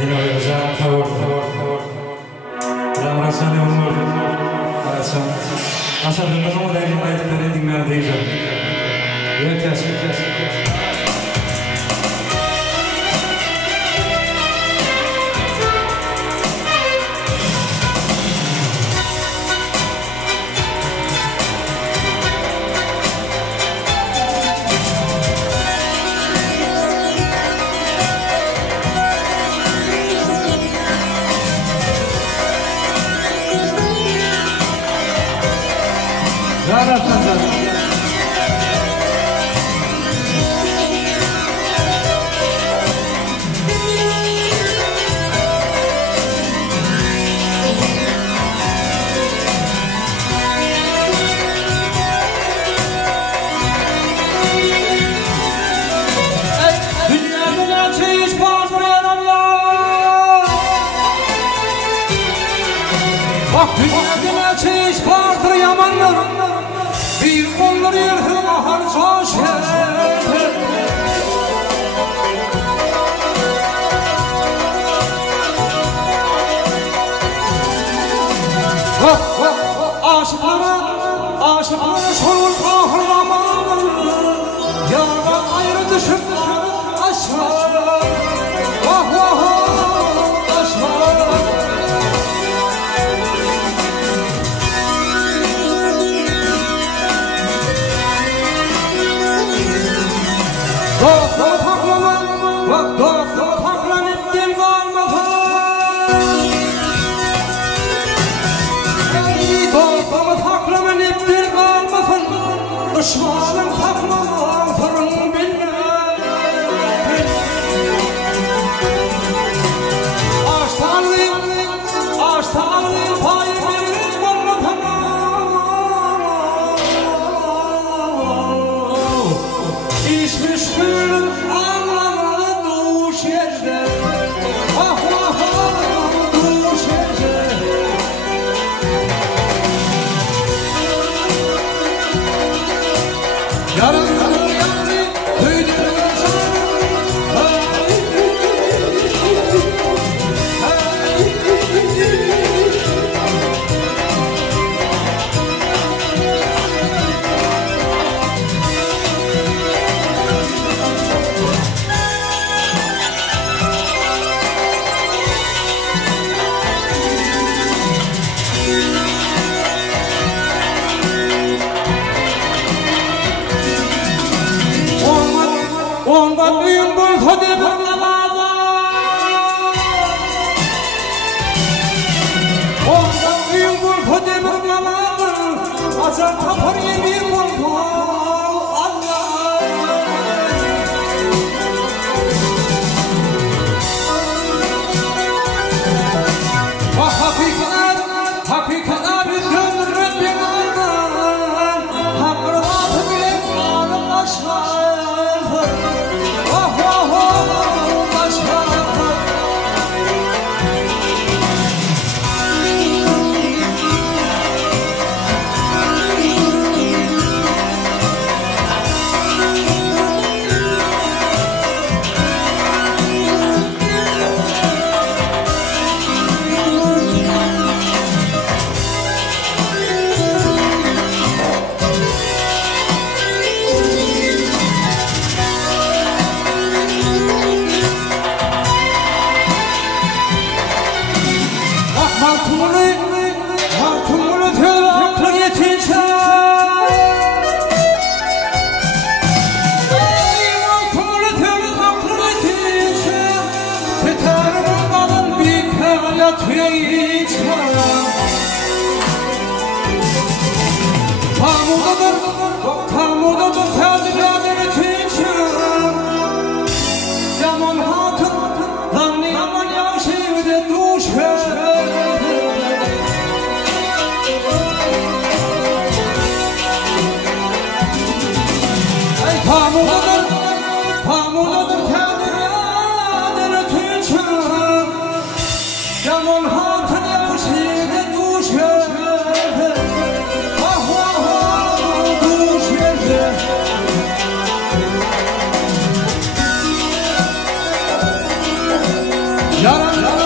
Yine özel tavır. Ramazan ömür. Arasam. Asal dönmez dayım ayetleri dinler diyeceğim. Yeter. Dünyada çeyiş vardır yamanlar, bir onlar yerdir ahar coşer. Aşıklara sorul kahraman, yardan ayrı düşüp aşağı. Vah vah aşağı. Dostum taklaman, bak dostum taklan ettin kalmadan. Ey dostum taklaman ettin kalmasın, düşmanın taklaman fırın bilmez. Ağaçtanlıyım payı verir kalmadan. İşmiş gülüm anlamını duş yerde. Ah ah ah duş yerde. Yarın yandı duydum ondan büyük bir hadi fırlamadı. Ondan büyük bir hadi fırlamadı. Azar kapar yemin oldu Allah. Bak hakikatler döndürür bir andan. Hakkırlatı bile ağrım aşklar. Halkımını tüy aklın yetince. Halkımını tüy aklın yetince. Yeter bunların bir kaya tüyeyince. Tamudadır tedbirleri tüyince. Yaman hatun, lan yaman yaşayıp duşer. Pamudadır tedbirleri tüyince. Yaman hatun yaşayıp duşer. Vah vah duş verdi. Yaran